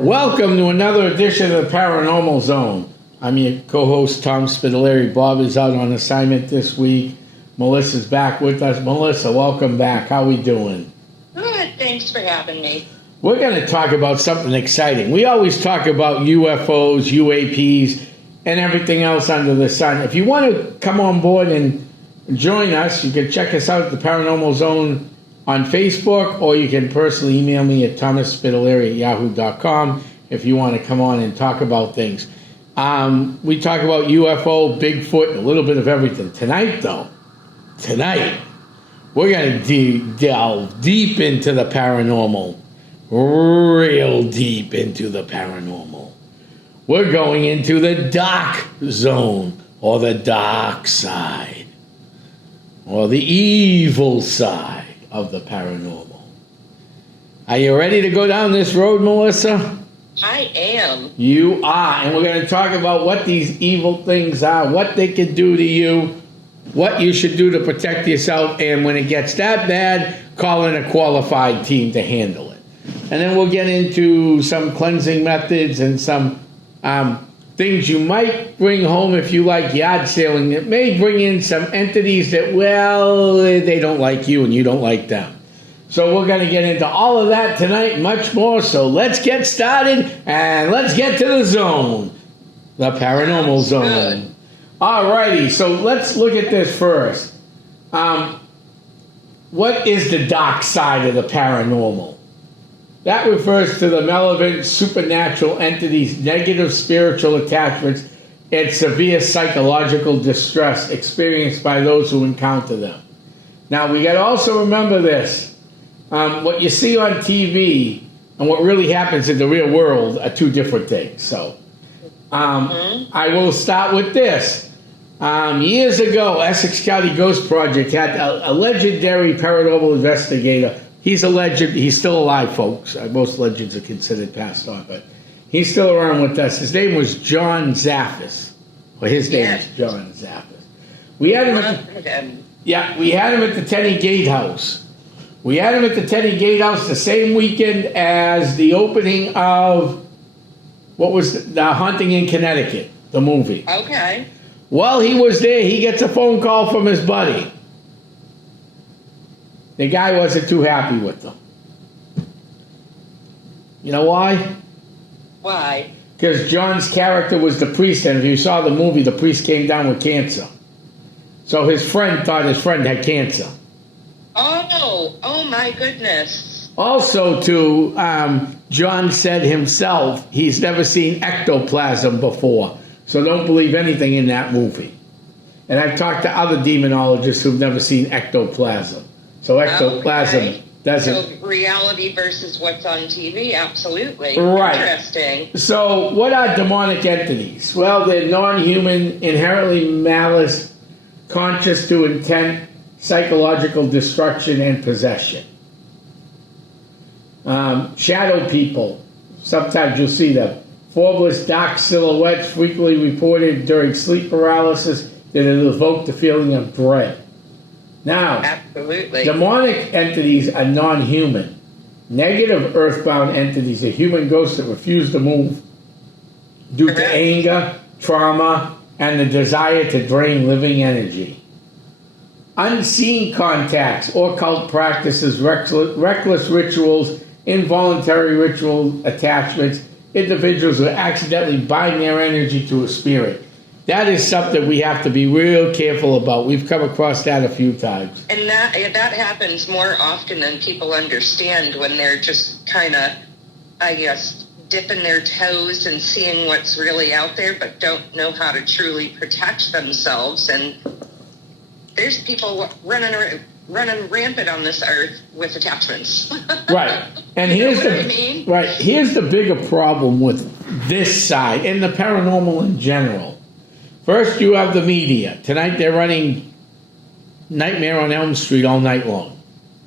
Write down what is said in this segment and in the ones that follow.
Welcome to another edition of the Paranormal Zone. I'm your co-host, Tom Spitalere. Bob is out on assignment this week. Melissa's back with us. Melissa, welcome back. How we doing? Good. Thanks for having me. We're going to talk about something exciting. We always talk about UFOs, UAPs, and everything else under the sun. If you want to come on board and join us, you can check us out at the Paranormal Zone on Facebook, or you can personally email me at thomasspitalere@yahoo.com if you want to come on and talk about things. We talk about UFO, Bigfoot, a little bit of everything. Tonight, we're going to delve deep into the paranormal. Real deep into the paranormal. We're going into the dark zone, or the dark side, or the evil side of the paranormal. Are you ready to go down this road, Melissa? I am. You are, and we're going to talk about what these evil things are, what they can do to you, what you should do to protect yourself, and when it gets that bad, call in a qualified team to handle it. And then we'll get into some cleansing methods and some things you might bring home if you like yard sailing that may bring in some entities that, well, they don't like you and you don't like them. So we're going to get into all of that tonight, much more. So let's get started and let's get to the zone, the paranormal zone. Good. All righty, so let's look at this first. What is the dark side of the paranormal? That refers to the malevolent supernatural entities, negative spiritual attachments, and severe psychological distress experienced by those who encounter them. Now, we got to also remember this. What you see on TV and what really happens in the real world are two different things. So, I will start with this. Years ago, Essex County Ghost Project had a legendary paranormal investigator. He's a legend. He's still alive, folks. Most legends are considered passed on, but he's still around with us. His name was John Zaffis. Well, his name is John Zaffis. We had him we had him at the Tenney Gatehouse. We had him at the Tenney Gatehouse the same weekend as the opening of what was the Haunting in Connecticut, the movie. Okay. While he was there, he gets a phone call from his buddy. The guy wasn't too happy with them. You know why? Why? Because John's character was the priest, and if you saw the movie, the priest came down with cancer. So his friend thought his friend had cancer. Oh my goodness. Also, John said himself, he's never seen ectoplasm before. So don't believe anything in that movie. And I've talked to other demonologists who've never seen ectoplasm. So ectoplasm doesn't... So reality versus what's on TV, absolutely. Right. Interesting. So what are demonic entities? Well, they're non-human, inherently malice, conscious to intent, psychological destruction, and possession. Shadow people. Sometimes you'll see them. Formless dark silhouettes frequently reported during sleep paralysis that evoke the feeling of dread. Now, absolutely. Demonic entities are non-human. Negative earthbound entities are human ghosts that refuse to move due to anger, trauma, and the desire to drain living energy. Unseen contacts, occult practices, reckless rituals, involuntary ritual attachments, individuals who accidentally bind their energy to a spirit. That is something we have to be real careful about. We've come across that a few times. And that happens more often than people understand when they're just kind of, I guess, dipping their toes and seeing what's really out there, but don't know how to truly protect themselves. And there's people running rampant on this earth with attachments. Right. And here's here's the bigger problem with this side and the paranormal in general. First, you have the media. Tonight, they're running Nightmare on Elm Street all night long.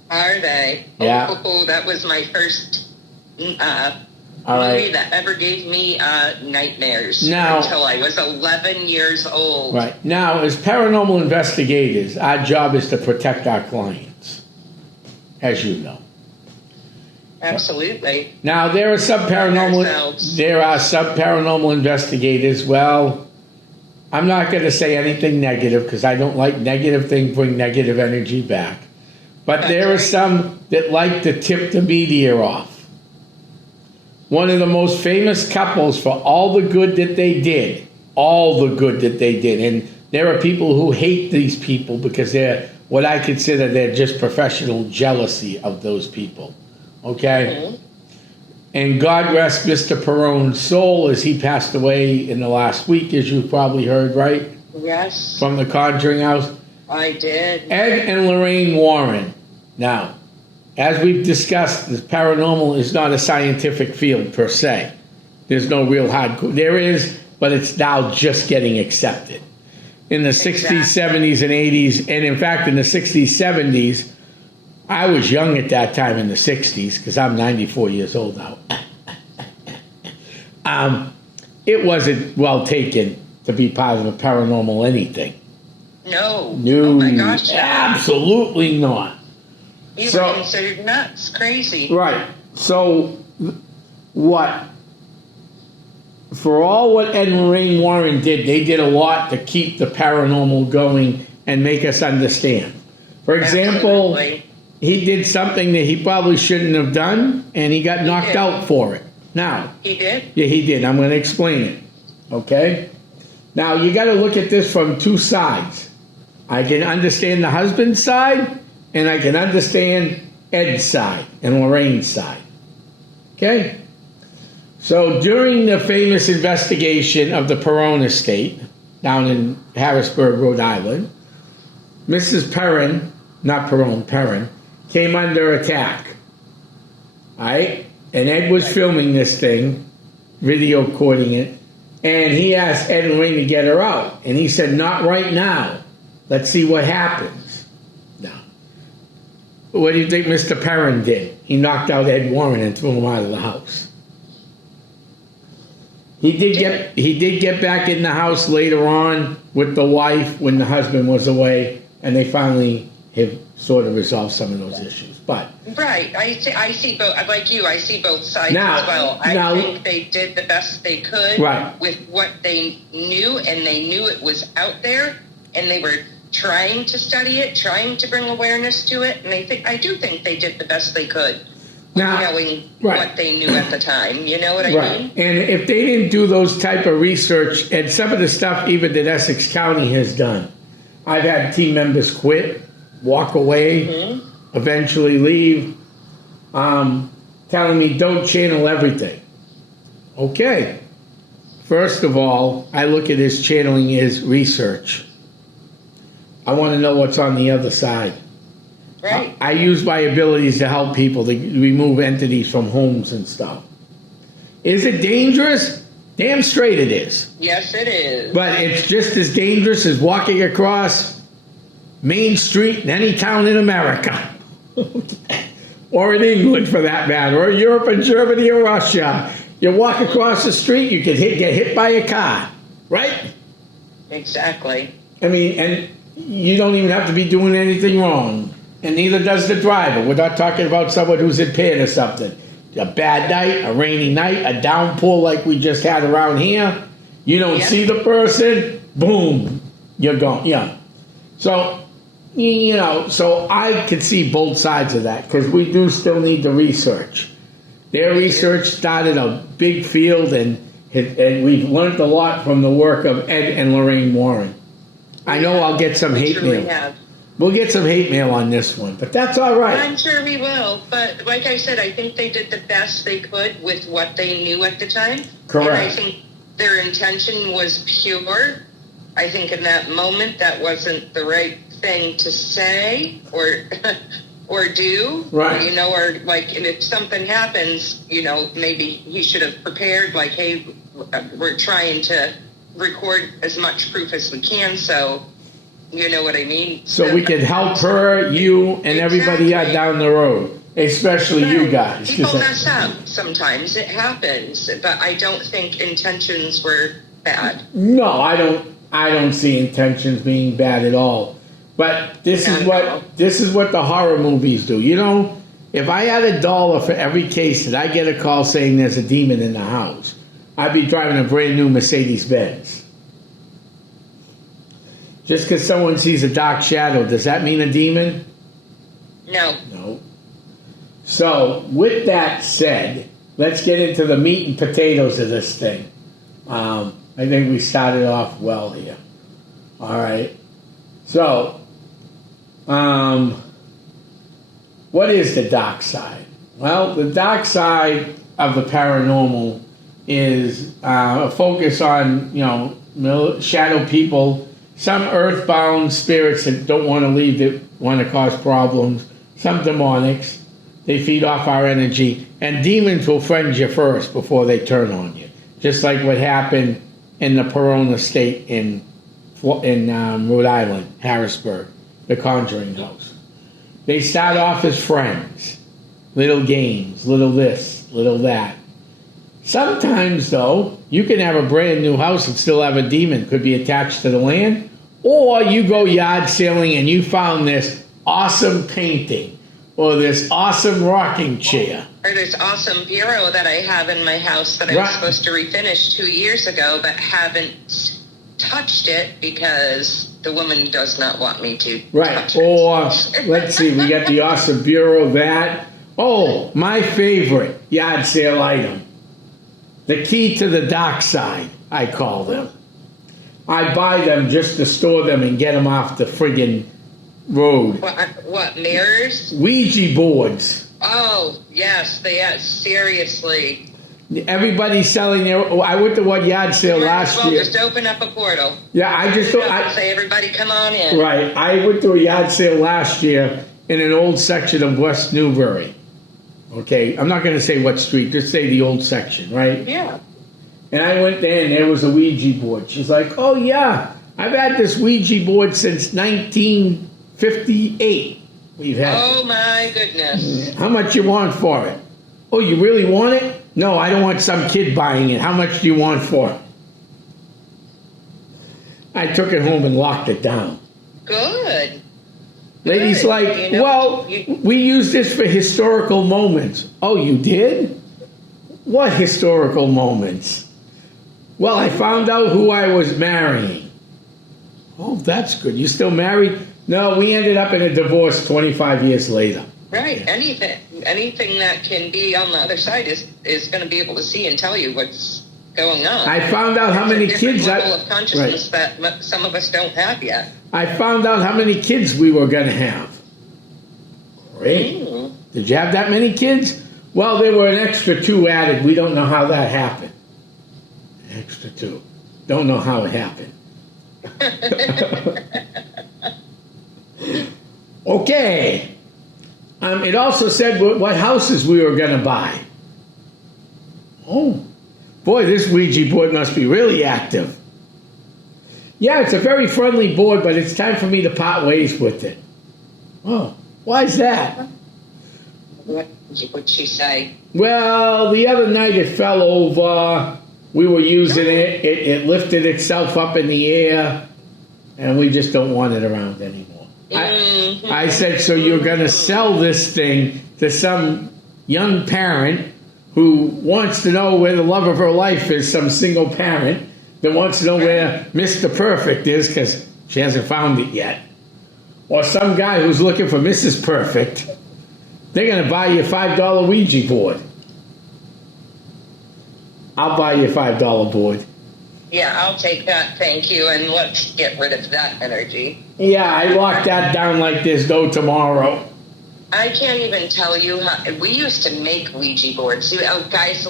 Are they? Yeah. Oh, that was my first All movie right. that ever gave me nightmares Now, until I was 11 years old. right. Now, as paranormal investigators, our job is to protect our clients, as you know. Absolutely. Now, there are some paranormal investigators. Well, I'm not going to say anything negative because I don't like negative things bring negative energy back. But there are some that like to tip the media off. One of the most famous couples for all the good that they did, and there are people who hate these people because they're what I consider they're just professional jealousy of those people. Okay? Mm-hmm. And God rest Mr. Perone's soul as he passed away in the last week, as you probably heard, right? Yes. From the Conjuring House. I did. Ed and Lorraine Warren. Now, as we've discussed, the paranormal is not a scientific field per se. There's no real hardcore. There is, but it's now just getting accepted. In the 60s, 70s, and 80s, and in fact, in the 60s, 70s, I was young at that time in the 60s, because I'm 94 years old now. It wasn't well taken to be part of a paranormal anything. No. No. Oh my gosh. No. Absolutely not. You were considered nuts, crazy. Right. So, what? For all what Ed and Lorraine Warren did, they did a lot to keep the paranormal going and make us understand. For example, Absolutely. he did something that he probably shouldn't have done, and he got knocked out for it. Now, He did? yeah, he did. I'm going to explain it. Okay? Now, you got to look at this from two sides. I can understand the husband's side, and I can understand Ed's side and Lorraine's side. Okay? So during the famous investigation of the Perone estate down in Harrisburg, Rhode Island, Mrs. Perron, not Perone, Perron, came under attack. All right? And Ed was filming this thing, video recording it, and he asked Ed and Lorraine to get her out. And he said, not right now. Let's see what happens. Now, what do you think Mr. Perron did? He knocked out Ed Warren and threw him out of the house. He did get back in the house later on with the wife when the husband was away, and they finally have sort of resolved some of those issues. But right, I see both. Like you, I see both sides Now- as well. I now- think they did the best they could Right. with what they knew, and they knew it was out there, and they were trying to study it, trying to bring awareness to it, and I do think they did the best they could. now, Knowing right. what they knew at the time, you know what I right. mean? And if they didn't do those type of research, and some of the stuff even that Essex County has done, I've had team members quit, walk away, eventually leave, telling me don't channel everything. Okay. First of all, I look at his channeling as research. I want to know what's on the other side. Right. I use my abilities to help people to remove entities from homes and stuff. Is it dangerous? Damn straight it is. Yes, it is. But it's just as dangerous as walking across Main Street in any town in America. Or in England, for that matter, or Europe and Germany or Russia. You walk across the street, you could get hit by a car, right? Exactly. I mean, and you don't even have to be doing anything wrong. And neither does the driver. We're not talking about someone who's impaired or something. A bad night, a rainy night, a downpour like we just had around here. You don't see the person, boom, you're gone. Yeah. So, so I can see both sides of that because we do still need the research. Their research started a big field, and we've learned a lot from the work of Ed and Lorraine Warren. I know I'll get some hate mail. We'll get some hate mail on this one, but that's all right. I'm sure we will. But like I said, I think they did the best they could with what they knew at the time. Correct. And I think their intention was pure. I think in that moment that wasn't the right thing to say or do. Right. Or like if something happens, maybe he should have prepared like, hey, we're trying to record as much proof as we can, so you know what I mean? So we can help her, you, and everybody down the road. especially you guys. People mess up sometimes. It happens, but I don't think intentions were bad. No, I don't see intentions being bad at all. But this is what the horror movies do. You know, if I had $1 for every case that I get a call saying there's a demon in the house, I'd be driving a brand new Mercedes-Benz. Just because someone sees a dark shadow, does that mean a demon? No. No. So, with that said, let's get into the meat and potatoes of this thing. I think we started off well here. All right. So, what is the dark side? Well, the dark side of the paranormal is a focus on, shadow people, some earthbound spirits that don't want to leave, that want to cause problems, some demonics. They feed off our energy, and demons will friend you first before they turn on you. Just like what happened in the Perona State in Rhode Island, Harrisburg, the Conjuring House. They start off as friends, little games, little this, little that. Sometimes, though, you can have a brand new house and still have a demon. Could be attached to the land, or you go yard sailing and you found this awesome painting or this awesome rocking chair. Or this awesome bureau that I have in my house that I was supposed to refinish 2 years ago, but haven't touched it because the woman does not want me to touch it. Or, let's see, we got the awesome bureau, that. Oh, my favorite yard sale item. The key to the dark side, I call them. I buy them just to store them and get them off the friggin' road. What, mirrors? Ouija boards. Oh, yes, seriously. Everybody's selling their... I went to one yard sale last year. Just open up a portal. Yeah, I just... say, everybody come on in. Right. I went to a yard sale last year in an old section of West Newbury. Okay, I'm not going to say what street, just say the old section, right? Yeah. And I went there and there was a Ouija board. She's like, oh yeah, I've had this Ouija board since 1958. We've had. Oh my goodness. How much you want for it? Oh, you really want it? No, I don't want some kid buying it. How much do you want for it? I took it home and locked it down. Good. Lady's like, we use this for historical moments. Oh, you did? What historical moments? Well, I found out who I was marrying. Oh, that's good. You still married? No, we ended up in a divorce 25 years later. Right. Yeah. Anything that can be on the other side is going to be able to see and tell you what's going on. I found out how many kids... level of consciousness that some of us don't have yet. I found out how many kids we were going to have. Great. Did you have that many kids? Well, there were an extra 2 added. We don't know how that happened. Extra 2. Don't know how it happened. Okay. It also said what houses we were going to buy. Oh. Boy, this Ouija board must be really active. Yeah, it's a very friendly board, but it's time for me to part ways with it. Oh, why is that? What would she say? Well, the other night it fell over. We were using it. It lifted itself up in the air, and we just don't want it around anymore. I said, so you're going to sell this thing to some young parent who wants to know where the love of her life is, some single parent that wants to know where Mr. Perfect is because she hasn't found it yet. Or some guy who's looking for Mrs. Perfect. They're going to buy you a $5 Ouija board. I'll buy you a $5 board. Yeah, I'll take that, thank you, and let's get rid of that energy. Yeah, I locked that down like there's no tomorrow. I can't even tell you how... We used to make Ouija boards. Guys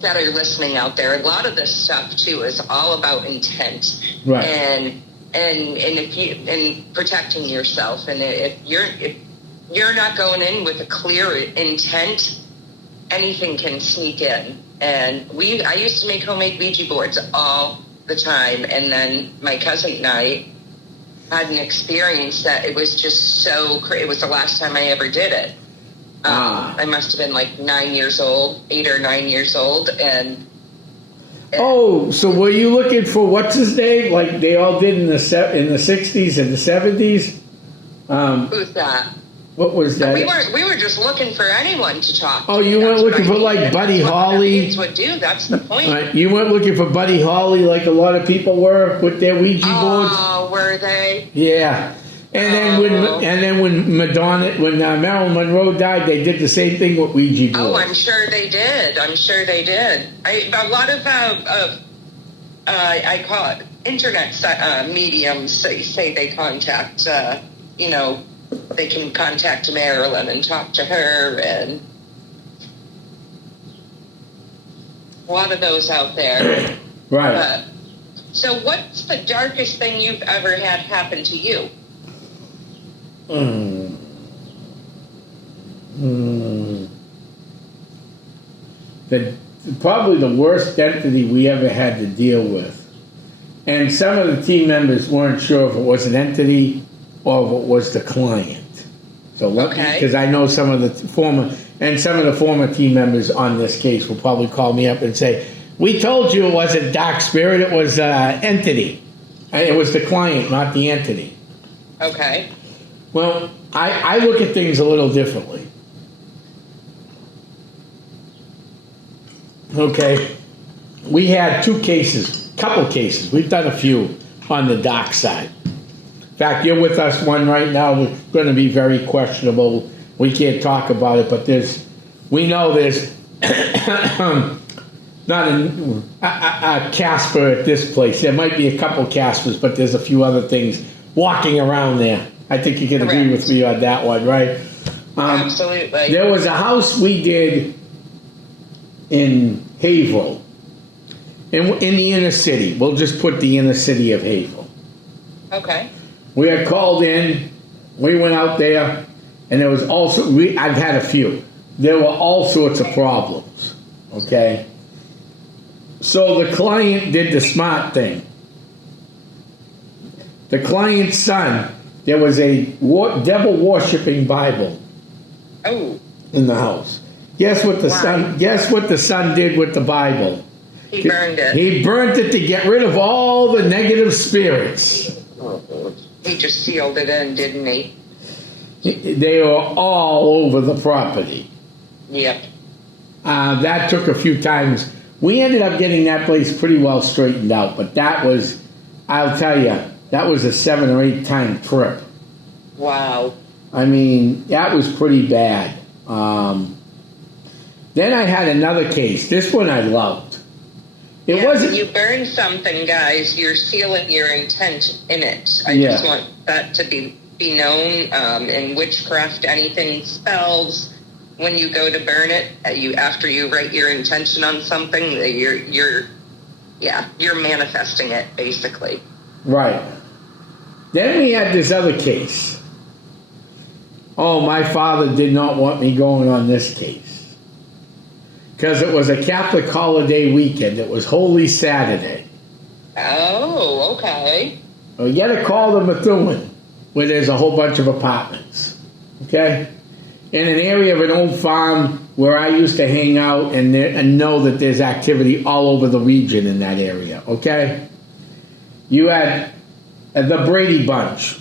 that are listening out there, a lot of this stuff, too, is all about intent. Right. And if you... And protecting yourself. And if you're not going in with a clear intent, anything can sneak in. And I used to make homemade Ouija boards all the time. And then my cousin and I had an experience that it was just so crazy. It was the last time I ever did it. I must have been like 9 years old, 8 or 9 years old, and Oh, so were you looking for what's his name? Like they all did in the '60s and the '70s. Who's that? What was that? We were just looking for anyone to talk to. Oh, you weren't looking for like Buddy Holly? Kids would do. That's the point. You weren't looking for Buddy Holly like a lot of people were with their Ouija boards. Oh, were they? Yeah. And then when Marilyn Monroe died, they did the same thing with Ouija boards. Oh, I'm sure they did. A lot of I call it internet mediums say they contact. They can contact Marilyn and talk to her, and a lot of those out there. Right. So, what's the darkest thing you've ever had happen to you? Probably the worst entity we ever had to deal with. And some of the team members weren't sure if it was an entity or if it was the client. So, because I know some of the former team members on this case will probably call me up and say, "We told you it wasn't dark spirit; it was entity. It was the client, not the entity." Okay. Well, I look at things a little differently. Okay, we had couple cases. We've done a few on the dark side. In fact, you're with us one right now. We're going to be very questionable. We can't talk about it, but we know there's not a Casper at this place. There might be a couple Caspers, but there's a few other things walking around there. I think you can agree with me on that one, right? Absolutely. There was a house we did in Haverhill, in the inner city. We'll just put the inner city of Haverhill. Okay. We had called in, we went out there, and there was also, I've had a few. There were all sorts of problems, okay? So the client did the smart thing. The client's son, there was a devil-worshipping Bible in the house. Guess what the son did with the Bible? He burned it. He burned it to get rid of all the negative spirits. He just sealed it in, didn't he? They were all over the property. Yep. That took a few times. We ended up getting that place pretty well straightened out, but that was, I'll tell you, that was a 7 or 8 time trip. Wow. I mean, that was pretty bad. Then I had another case. This one I loved. When you burn something, guys, you're sealing your intent in it. I just want that to be known. In witchcraft, anything spells, when you go to burn it, after you write your intention on something, you're manifesting it, basically. Right. Then we had this other case. Oh, my father did not want me going on this case. Because it was a Catholic holiday weekend. It was Holy Saturday. Oh, okay. Well, you got to call the Methuen, where there's a whole bunch of apartments. Okay? In an area of an old farm where I used to hang out and know that there's activity all over the region in that area. Okay? You had the Brady Bunch.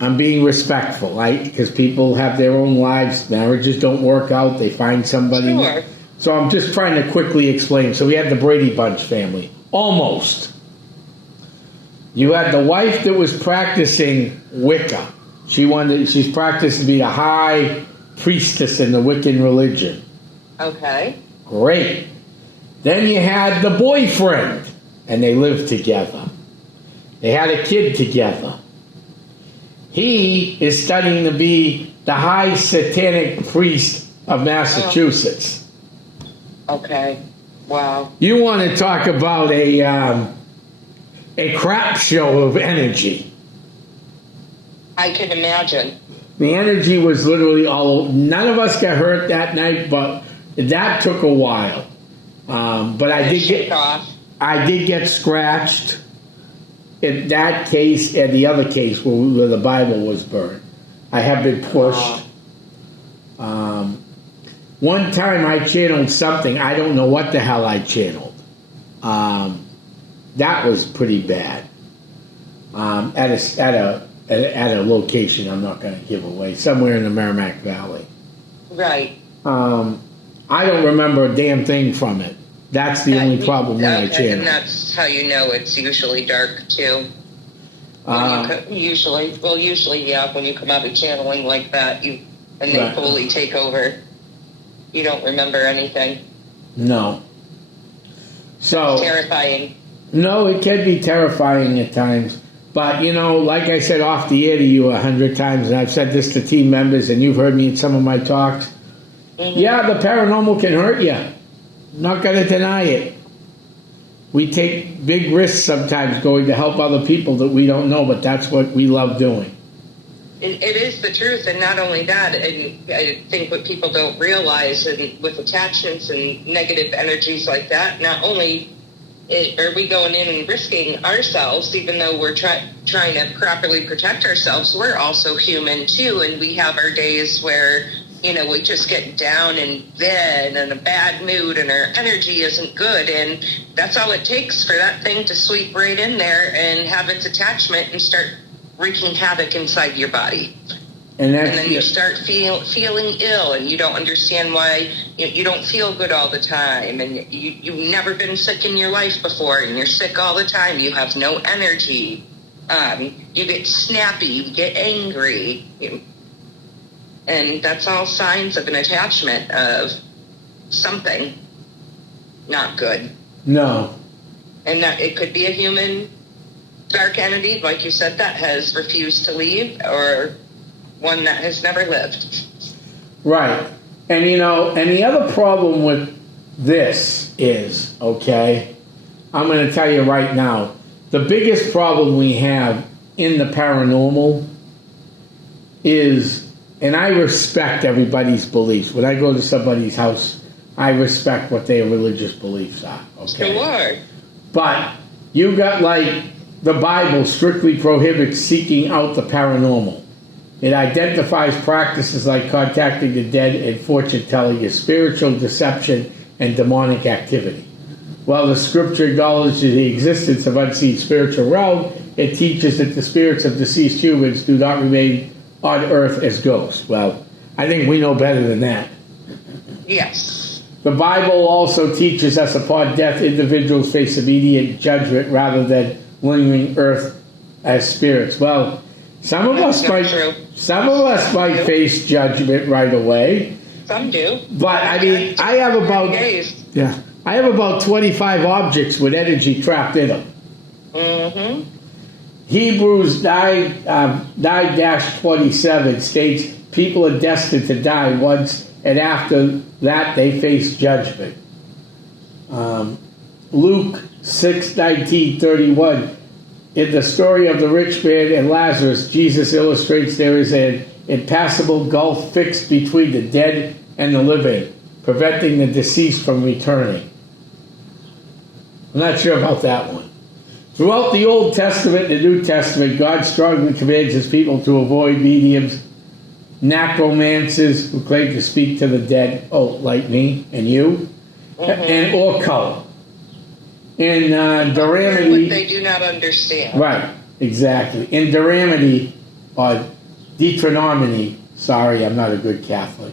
I'm being respectful, right? Because people have their own lives. Marriages don't work out. They find somebody. Sure. So I'm just trying to quickly explain. So we had the Brady Bunch family. Almost. You had the wife that was practicing Wicca. She's practiced to be a high priestess in the Wiccan religion. Okay. Great. Then you had the boyfriend, and they lived together. They had a kid together. He is studying to be the high satanic priest of Massachusetts. Okay. Wow. You want to talk about a crap show of energy. I can imagine. The energy was literally all over. None of us got hurt that night, but that took a while. But I did get scratched in that case and the other case where the Bible was burned. I have been pushed. One time I channeled something. I don't know what the hell I channeled. That was pretty bad. At a location I'm not going to give away, somewhere in the Merrimack Valley. Right. I don't remember a damn thing from it. That's the only problem when I channel. And that's how you know it's usually dark too. Usually, yeah. When you come out of channeling like that, and they fully take over, you don't remember anything. No. So it's terrifying. No, it can be terrifying at times. But, like I said off the air to you 100 times, and I've said this to team members, and you've heard me in some of my talks. Mm-hmm. Yeah, the paranormal can hurt you. I'm not going to deny it. We take big risks sometimes going to help other people that we don't know, but that's what we love doing. It is the truth, and not only that, and I think what people don't realize, and with attachments and negative energies like that, not only are we going in and risking ourselves, even though we're trying to properly protect ourselves, we're also human too, and we have our days where, we just get down in bed and in a bad mood and our energy isn't good, and that's all it takes for that thing to sweep right in there and have its attachment and start wreaking havoc inside your body. And then you start feeling ill, and you don't understand why you don't feel good all the time, and you've never been sick in your life before, and you're sick all the time. You have no energy. You get snappy. You get angry. And that's all signs of an attachment of something not good. No. And that it could be a human dark entity, like you said, that has refused to leave, or one that has never lived. Right. And and the other problem with this is, okay, I'm going to tell you right now, the biggest problem we have in the paranormal is, and I respect everybody's beliefs. When I go to somebody's house, I respect what their religious beliefs are. Okay. Sure. But you got the Bible strictly prohibits seeking out the paranormal. It identifies practices like contacting the dead and fortune telling as spiritual deception and demonic activity. While the scripture acknowledges the existence of unseen spiritual realm, it teaches that the spirits of deceased humans do not remain on earth as ghosts. Well, I think we know better than that. Yes. The Bible also teaches us upon death, individuals face immediate judgment rather than lingering earth as spirits. Well, some of us might face judgment right away. Some do. But I have about 25 objects with energy trapped in them. Mm-hmm. Hebrews 9-27 states people are destined to die once, and after that they face judgment. Luke 6:19-31. In the story of the rich man and Lazarus, Jesus illustrates there is an impassable gulf fixed between the dead and the living, preventing the deceased from returning. I'm not sure about that one. Throughout the Old Testament and the New Testament, God strongly commands his people to avoid mediums, necromancers who claim to speak to the dead, like me and you, and or cult. In Deuteronomy, what they do not understand. Right, exactly. In Deuteronomy, or Deuteronomy, sorry, I'm not a good Catholic,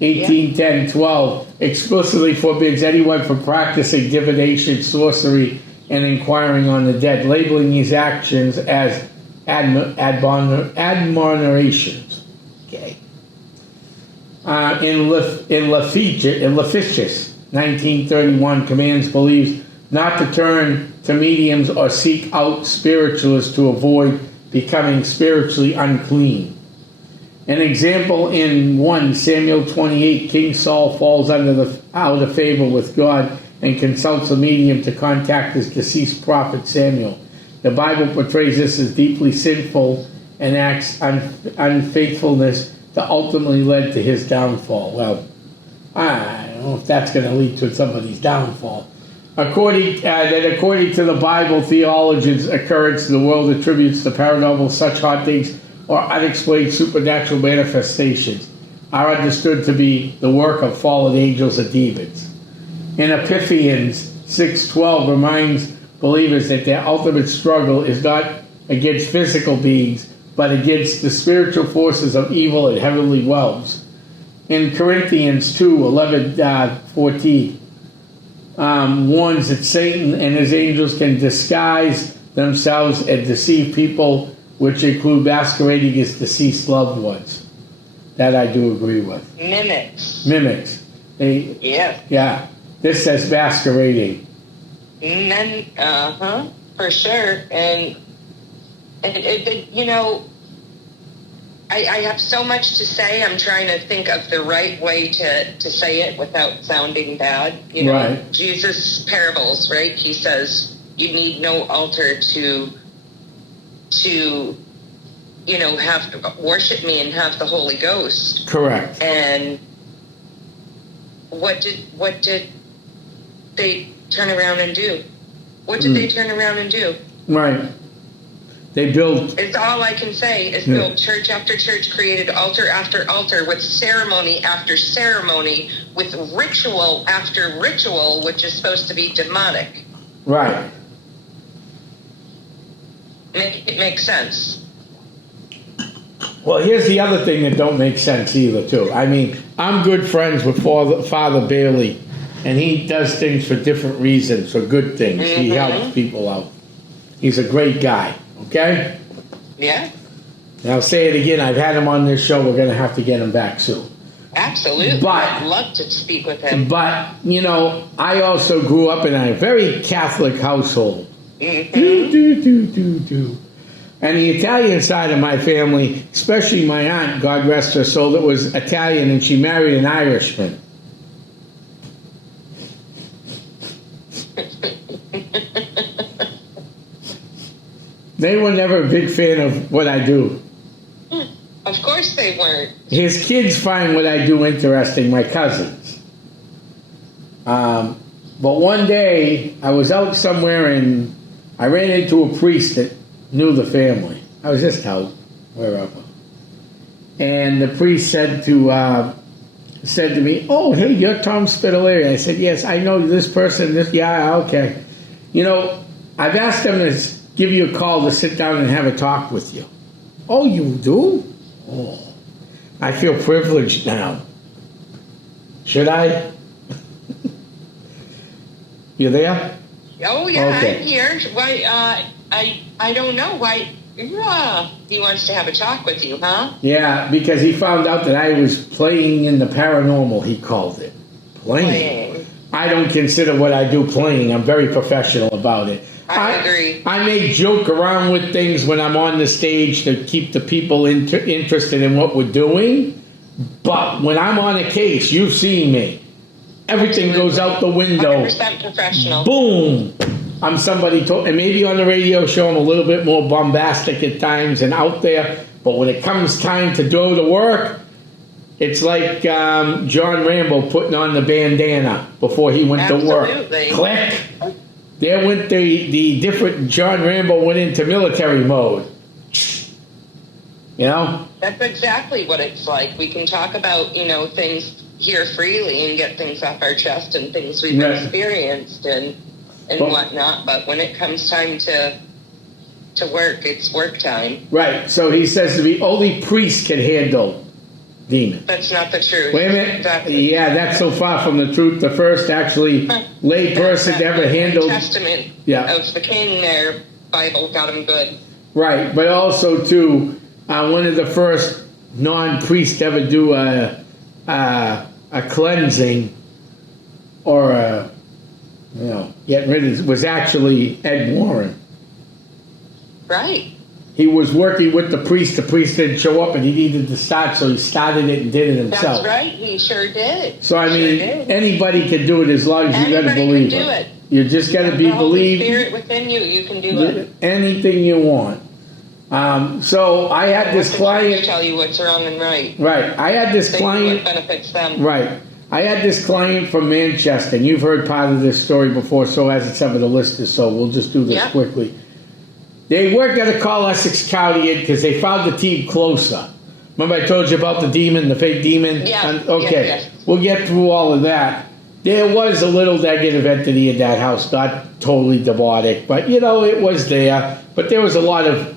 18:10-12 explicitly forbids anyone from practicing divination, sorcery, and inquiring on the dead, labeling these actions as admonerations. Okay. In Leviticus 19:31 commands believers not to turn to mediums or seek out spiritualists to avoid becoming spiritually unclean. An example in 1 Samuel 28, King Saul falls out of favor with God and consults a medium to contact his deceased prophet Samuel. The Bible portrays this as deeply sinful and acts unfaithfulness that ultimately led to his downfall. Well, I don't know if that's going to lead to somebody's downfall. According to the Bible theologian's occurrence, the world attributes the paranormal such hauntings or unexplained supernatural manifestations. are understood to be the work of fallen angels or demons. In Epiphanians 6:12 reminds believers that their ultimate struggle is not against physical beings, but against the spiritual forces of evil in heavenly realms. In Corinthians 2:11-14, warns that Satan and his angels can disguise themselves and deceive people, which include masquerading as deceased loved ones. That I do agree with. Mimics. Yeah. This says masquerading. For sure. And you know, I have so much to say. I'm trying to think of the right way to say it without sounding bad. You know, right. Jesus' parables, right? He says you need no altar to have worship me and have the Holy Ghost. Correct. And what did they turn around and do? What did they turn around and do? Right. They built... It's all I can say is built church after church, created altar after altar, with ceremony after ceremony, with ritual after ritual, which is supposed to be demonic. Right. It makes sense. Well, here's the other thing that don't make sense either, too. I mean, I'm good friends with Father Bailey, and he does things for different reasons, for good things. Mm-hmm. He helps people out. He's a great guy, okay? Yeah. And I'll say it again, I've had him on this show. We're going to have to get him back soon. Absolutely. But, I'd love to speak with him. But, you know, I also grew up in a very Catholic household. Mm-hmm. And the Italian side of my family, especially my aunt, God rest her soul, that was Italian, and she married an Irishman. They were never a big fan of what I do. Of course they weren't. His kids find what I do interesting, my cousins. But one day, I was out somewhere and I ran into a priest that knew the family. I was just out, wherever. And the priest said to me, "Oh, hey, you're Tom Spitalere." I said, "Yes, I know this person. Yeah, okay. You know, I've asked them to give you a call to sit down and have a talk with you." "Oh, you do? Oh, I feel privileged now. Should I?" You there? Oh, yeah, okay. I'm here. Why, I don't know. Why, yeah, he wants to have a talk with you, huh? Yeah, because he found out that I was playing in the paranormal, he called it. Playing. I don't consider what I do playing. I'm very professional about it. I agree. I may joke around with things when I'm on the stage to keep the people interested in what we're doing, but when I'm on a case, you've seen me. Everything goes out the window. 100% professional. Boom! I'm somebody, and maybe on the radio show I'm a little bit more bombastic at times and out there, but when it comes time to do the work, it's like John Rambo putting on the bandana before he went to work. Click! There went the different, John Rambo went into military mode. You know? That's exactly what it's like. We can talk about, things here freely and get things off our chest and things we've experienced and whatnot, but when it comes time to work, it's work time. Right. So he says to me, only priests can handle demons. That's not the truth. Wait a minute. Exactly. Yeah, that's so far from the truth. The first actually lay person to ever handle Testament of the king there, Bible got him good. Right, but also too, one of the first non-priests to ever do a cleansing or getting rid of was actually Ed Warren. Right. He was working with the priest. The priest didn't show up, and he needed to start, so he started it and did it himself. That's right. He sure did. So I mean, anybody can do it as long as you got to believe it. Anybody can do it. You just got to be believed. The Holy Spirit within you, you can do it. Anything you want. So I had this client tell you what's wrong and right. Right. I had this client. What benefits them. Right. I had this client from Manchester, and you've heard part of this story before, so as it's ever the list is so, we'll just do this quickly. They were going to call Essex County in because they found the team closer. Remember I told you about the demon, the fake demon? Yeah. Okay, Yes. we'll get through all of that. There was a little negative entity in that house, not totally demonic, but you know, it was there. But there was a lot of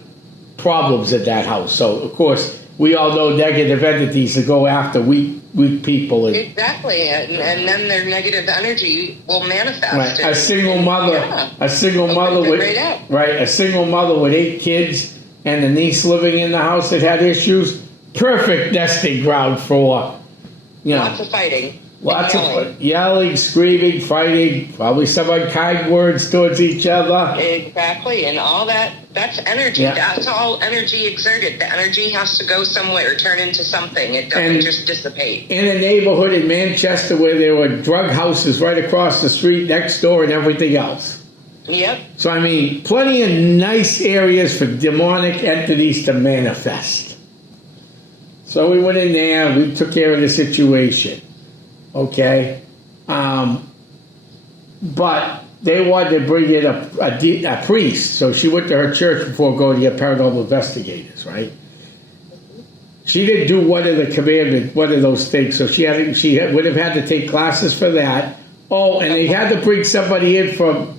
problems in that house. So, of course, we all know negative entities that go after weak people. Exactly, and then their negative energy will manifest. Right. A single mother with right out. right, a single mother with 8 kids and a niece living in the house that had issues. Perfect nesting ground for, you know, Lots of fighting. lots yelling. of yelling, screaming, fighting, probably some unkind words towards each other. Exactly, and all that's energy. Yeah. That's all energy exerted. The energy has to go somewhere, turn into something. It doesn't And just dissipate. in a neighborhood in Manchester where there were drug houses right across the street next door and everything else. Yep. So, I mean, plenty of nice areas for demonic entities to manifest. So we went in there, we took care of the situation. Okay? But they wanted to bring in a priest. So she went to her church before going to get paranormal investigators, right? She didn't do one of the commandments, one of those things. So she would have had to take classes for that. Oh, and they had to bring somebody in from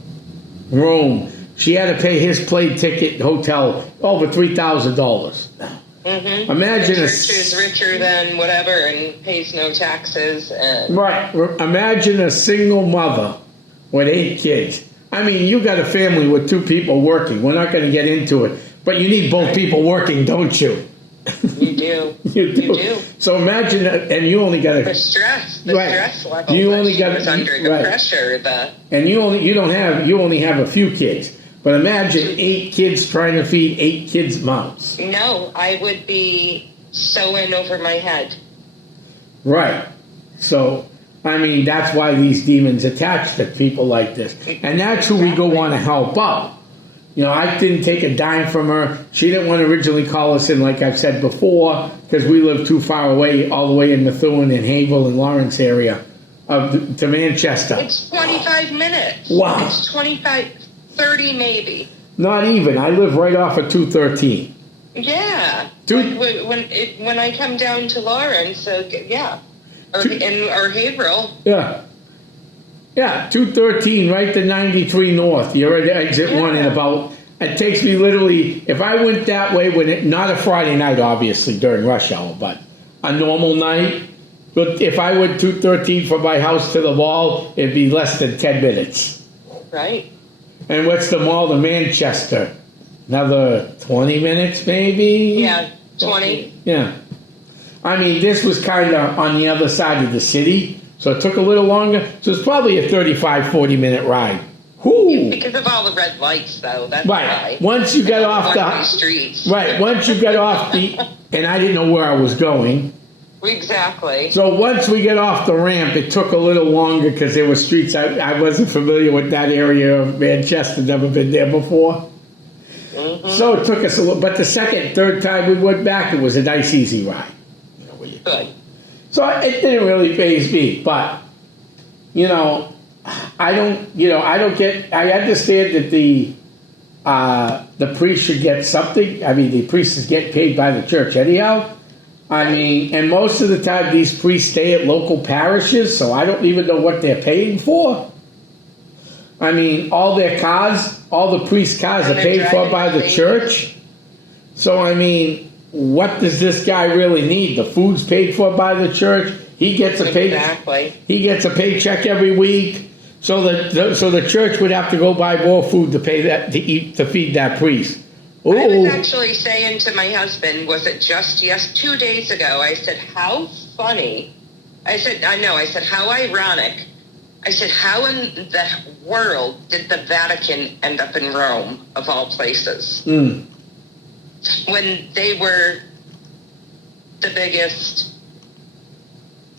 Rome. She had to pay his plane ticket, hotel, over $3,000. Mm-hmm. Imagine the church is richer than whatever and pays no taxes. And right. Imagine a single mother with 8 kids. I mean, you got a family with 2 people working. We're not going to get into it, but you need both people working, don't you? You do. You do. So imagine, and you only got the stress level. You only got was under the pressure. And you only have a few kids. But imagine 8 kids trying to feed 8 kids' mouths. No, I would be so in over my head. Right. So, I mean, that's why these demons attach to people like this. And that's who we go want to help out. You know, I didn't take a dime from her. She didn't want to originally call us in, like I've said before, because we live too far away, all the way in Methuen and Havel and Lawrence area to Manchester. It's 25 minutes. Wow. It's 30 maybe. Not even. I live right off of 213. Yeah. When I come down to Lawrence, yeah. Or Haverhill. Yeah. Yeah, 213 right to 93 North. You're at exit 1 in about, it takes me literally, if I went that way, not a Friday night, obviously, during rush hour, but a normal night. But if I went 213 from my house to the mall, it'd be less than 10 minutes. Right. And what's the mall to Manchester? Another 20 minutes, maybe? Yeah, 20. Yeah. I mean, this was kind of on the other side of the city, so it took a little longer. So it's probably a 35, 40-minute ride. Whoo! Because of all the red lights, though. That's right. why. Once you got off the streets. Right. Once you got off and I didn't know where I was going. Exactly. So once we get off the ramp, it took a little longer because there were streets. I wasn't familiar with that area of Manchester, never been there before. Mm-hmm. So it took us a little, but the second, third time we went back, it was a nice, easy ride. Good. So it didn't really faze me, but, I understand that the priest should get something. I mean, the priest is getting paid by the church anyhow. I mean, and most of the time these priests stay at local parishes, so I don't even know what they're paying for. I mean, all the priest cars are paid for by the church. So, I mean, what does this guy really need? The food's paid for by the church. He gets a paycheck every week. So the church would have to go buy more food to feed that priest. Ooh. I was actually saying to my husband, was it just 2 days ago? I said, how funny. I said, how ironic. I said, how in the world did the Vatican end up in Rome, of all places? Mm. When they were the biggest.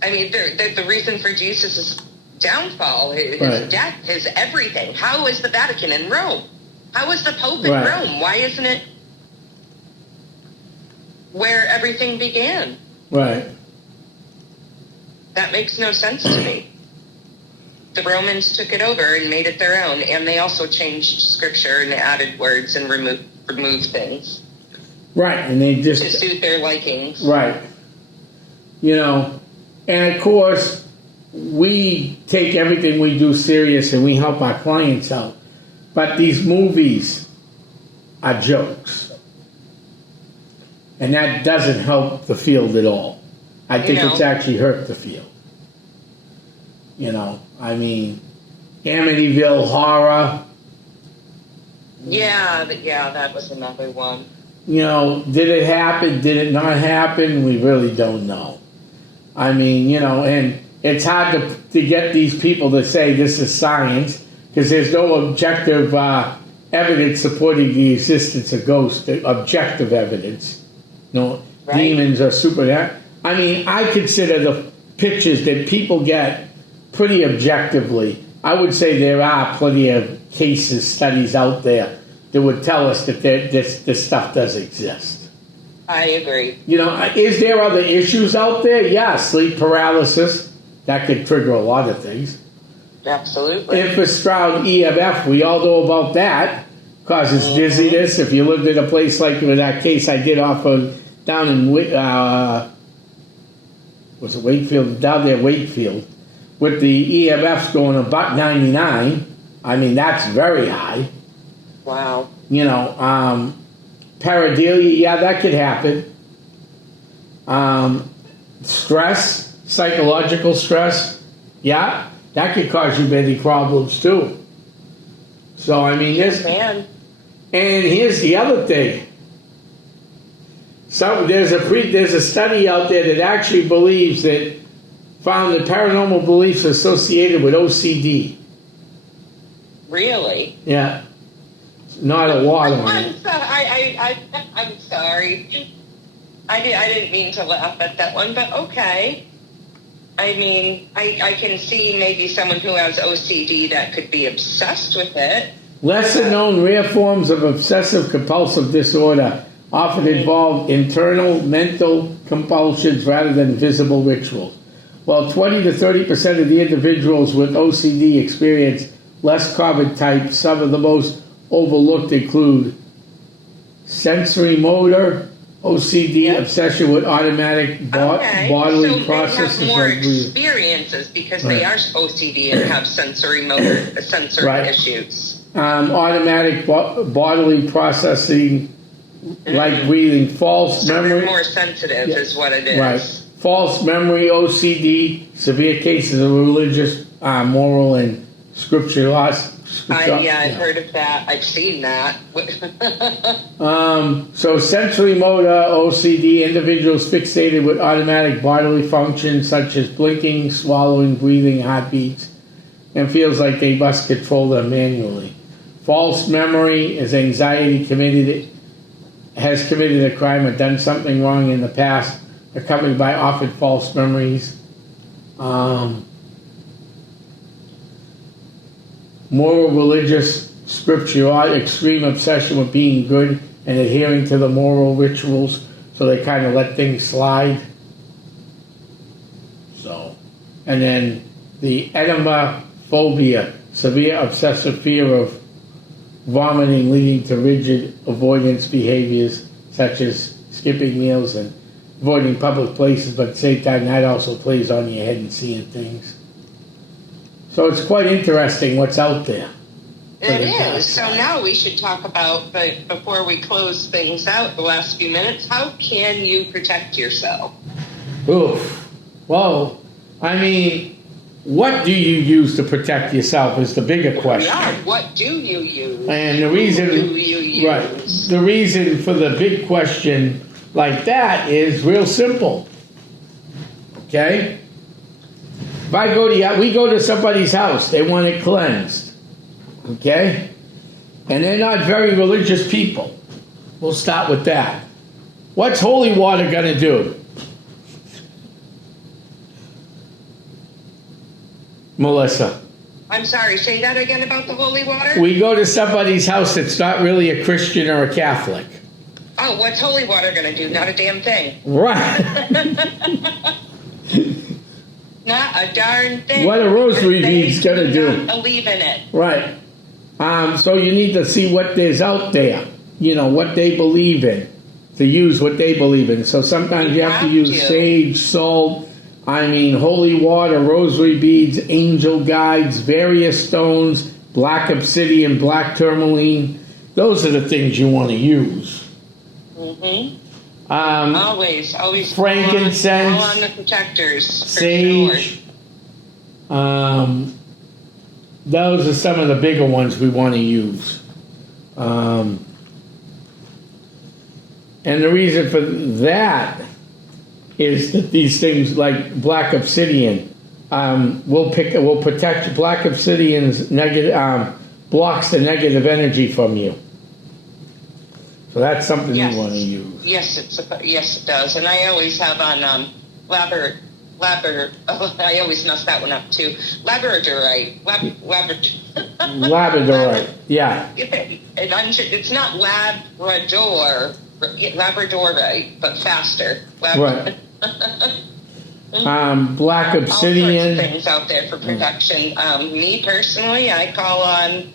I mean, the reason for Jesus' downfall, his death, his everything. How is the Vatican in Rome? How is the Pope in Rome? Why isn't it where everything began? Right. That makes no sense to me. The Romans took it over and made it their own, and they also changed scripture and added words and removed things. Right, and they just... to suit their likings. Right. You know, and of course, we take everything we do serious and we help our clients out. But these movies are jokes. And that doesn't help the field at all. I think it's actually hurt the field. You know, I mean, Amityville Horror. Yeah, that was another one. You know, did it happen? Did it not happen? We really don't know. I mean, you know, and it's hard to get these people to say this is science because there's no objective evidence supporting the existence of ghosts, objective evidence. No, right. Demons or supernatural. I mean, I consider the pictures that people get pretty objectively. I would say there are plenty of cases, studies out there that would tell us that this stuff does exist. I agree. You know, is there other issues out there? Yeah, sleep paralysis. That could trigger a lot of things. Absolutely. Infrasound EMF, we all know about that. Causes dizziness. If you lived in a place like that case I did down in was it Wakefield? Down there, Wakefield, with the EMFs going about 99. I mean, that's very high. Wow. You know, pareidolia, yeah, that could happen. Stress, psychological stress, yeah, that could cause you many problems too. So, I mean, and here's the other thing. So there's a study out there that actually believes that found that paranormal beliefs associated with OCD. Really? Yeah. Not a lot on I'm it. I'm sorry. I didn't mean to laugh at that one, but okay. I mean, I can see maybe someone who has OCD that could be obsessed with it. Lesser known rare forms of obsessive compulsive disorder often involve internal mental compulsions rather than visible rituals. While 20 to 30% of the individuals with OCD experience less common types, some of the most overlooked include sensory motor, OCD, obsession with automatic bodily processes. So they have more experiences because they are OCD and have sensory motor, sensory issues. Automatic bodily processing, like breathing, false memory. They're more sensitive is what it is. Right. False memory, OCD, severe cases of religious, moral, and scripture loss. I've heard of that. I've seen that. So sensory motor, OCD, individuals fixated with automatic bodily functions such as blinking, swallowing, breathing, heartbeats, and feels like they must control them manually. False memory is anxiety has committed a crime or done something wrong in the past, accompanied by often false memories. Moral, religious, spiritual, extreme obsession with being good and adhering to the moral rituals, so they kind of let things slide. So, and then the edemophobia, severe obsessive fear of vomiting leading to rigid avoidance behaviors such as skipping meals and avoiding public places, but at the same time that also plays on your head and seeing things. So it's quite interesting what's out there. It is. So now we should talk about, but before we close things out, the last few minutes, how can you protect yourself? Oof. Well, I mean, what do you use to protect yourself is the bigger question. Yeah, what do you use? And the reason, the reason for the big question like that is real simple. Okay? If I we go to somebody's house, they want it cleansed. Okay? And they're not very religious people. We'll start with that. What's holy water going to do? Melissa. I'm sorry, say that again about the holy water? We go to somebody's house that's not really a Christian or a Catholic. Oh, what's holy water going to do? Not a damn thing. Right. Not a darn thing. What a rosary bead's going to do. Believe in it. Right. So you need to see what there's out there. You know, what they believe in. to use what they believe in. So sometimes you have to use sage, salt, holy water, rosary beads, angel guides, various stones, black obsidian, black tourmaline. Those are the things you want to use. Always frankincense, all on the protectors. Sage. Sure. Those are some of the bigger ones we want to use. And the reason for that is that these things like black obsidian will protect. Black obsidian's negative blocks the negative energy from you. So that's something you want to use. Yes, it does. And I always have on I always mess that one up too. Labradorite. Labradorite. Yeah. It's not Labradorite, but faster. Right. Black obsidian. All sorts of things out there for protection. Me personally, I call on,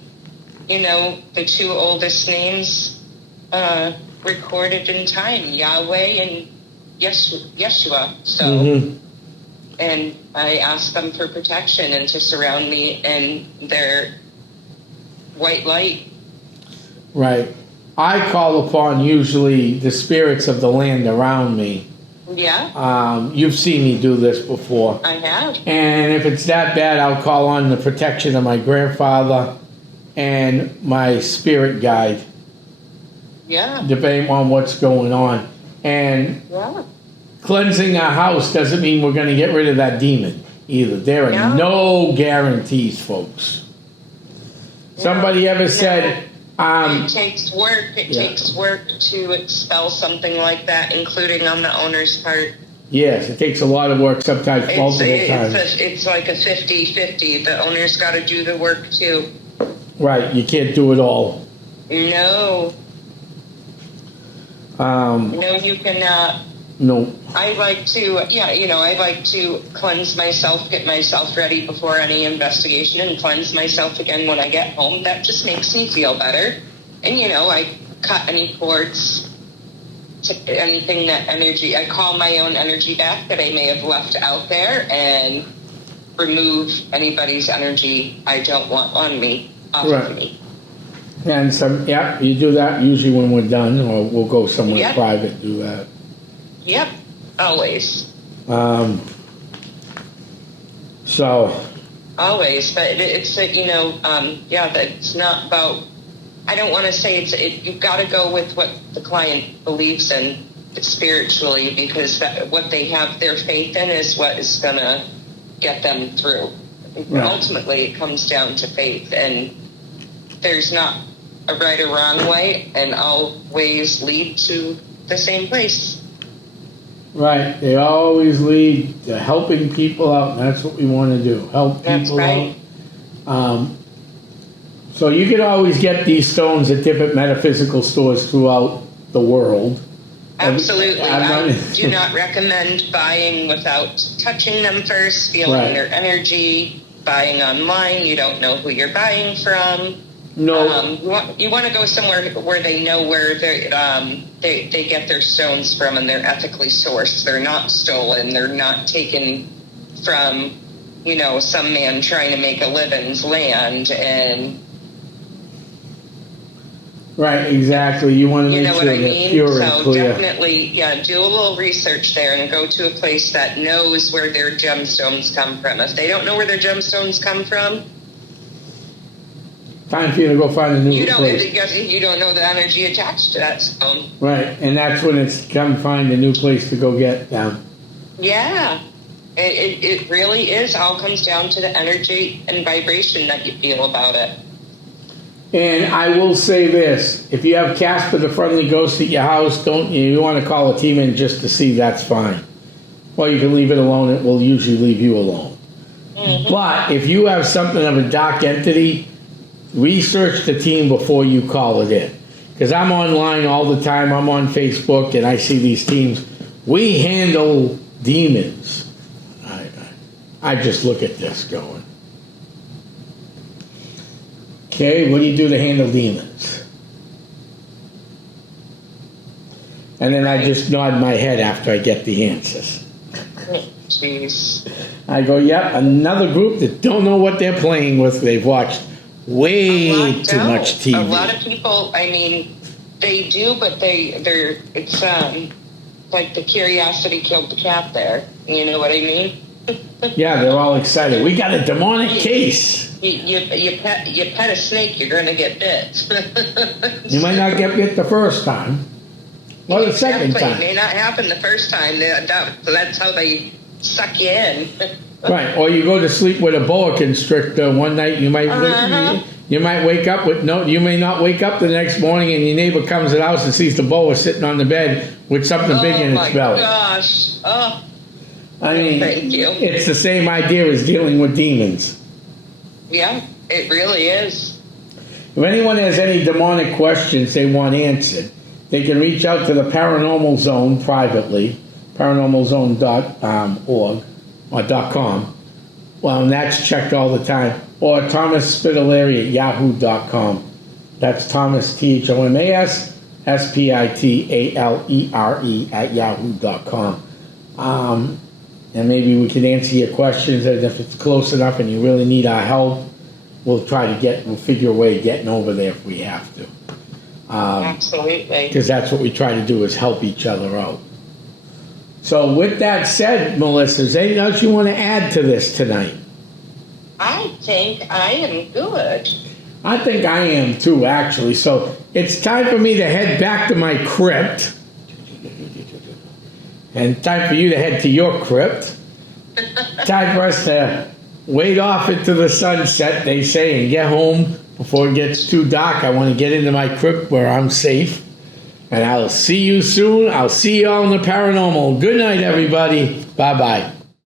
the two oldest names recorded in time, Yahweh and Yeshua. So, and I ask them for protection and to surround me in their white light. Right. I call upon usually the spirits of the land around me. Yeah. You've seen me do this before. I have. And if it's that bad, I'll call on the protection of my grandfather and my spirit guide. Yeah. Depending on what's going on. And cleansing our house doesn't mean we're going to get rid of that demon either. There are no guarantees, folks. Somebody ever said... it takes work. It takes work to expel something like that, including on the owner's part. Yes, it takes a lot of work, sometimes multiple times. It's like a 50-50. The owner's got to do the work too. Right, you can't do it all. No. No, you cannot. No. I like to cleanse myself, get myself ready before any investigation, and cleanse myself again when I get home. That just makes me feel better. And, I cut any cords, anything that energy, I call my own energy back that I may have left out there and remove anybody's energy I don't want on me, off of me. And you do that usually when we're done, or we'll go somewhere private and do that. Yep, always. Always, but it's it's not about, I don't want to say you've got to go with what the client believes in spiritually, because what they have their faith in is what is going to get them through. Right. Ultimately, it comes down to faith, and there's not a right or wrong way, and all ways lead to the same place. Right. They always lead to helping people out, and that's what we want to do. Help people out. So you can always get these stones at different metaphysical stores throughout the world. Absolutely. I do not recommend buying without touching them first, feeling their energy, buying online. You don't know who you're buying from. No. You want to go somewhere where they know where they get their stones from, and they're ethically sourced. They're not stolen. They're not taken from, some man trying to make a living's land. And right, exactly. You want to make sure they're pure and clear. Definitely, do a little research there and go to a place that knows where their gemstones come from. If they don't know where their gemstones come from, time for you to go find a new place. You don't know the energy attached to that stone. Right, and that's when it's come find a new place to go get them. Yeah, it really is. All comes down to the energy and vibration that you feel about it. And I will say this, if you have Casper the Friendly Ghost at your house, you want to call a team in just to see, that's fine. Well, you can leave it alone. It will usually leave you alone. Mm-hmm. But if you have something of a dark entity, research the team before you call it in. Because I'm online all the time. I'm on Facebook, and I see these teams. We handle demons. I just look at this going, okay, what do you do to handle demons? And then I just nod my head after I get the answers. Jeez. I go, yep, another group that don't know what they're playing with. They've watched way too much TV. A lot of people, I mean, they do, but it's like the curiosity killed the cat there. You know what I mean? Yeah, they're all excited. We got a demonic case. You pet a snake, you're going to get bit. You might not get bit the first time. Or the second Exactly. time. It may not happen the first time. That's how they suck you in. Right, or you go to sleep with a boa constrictor one night. You might wake up with you may not wake up the next morning, and your neighbor comes to the house and sees the boa sitting on the bed with something big in its belly. Oh my gosh! Oh, I mean, thank you. It's the same idea as dealing with demons. Yeah, it really is. If anyone has any demonic questions they want answered, they can reach out to the Paranormal Zone privately, paranormalzone.org or .com. Well, and that's checked all the time. Or Thomas Spitalere at yahoo.com. That's Thomas, THOMAS, SPITALERE at yahoo.com. And maybe we can answer your questions, and if it's close enough and you really need our help, we'll figure a way of getting over there if we have to. Absolutely. Because that's what we try to do, is help each other out. So with that said, Melissa, is there anything else you want to add to this tonight? I think I am good. I think I am too, actually. So it's time for me to head back to my crypt. And time for you to head to your crypt. Time for us to wade off into the sunset, they say, and get home before it gets too dark. I want to get into my crypt where I'm safe. And I'll see you soon. I'll see you all in the paranormal. Good night, everybody. Bye-bye.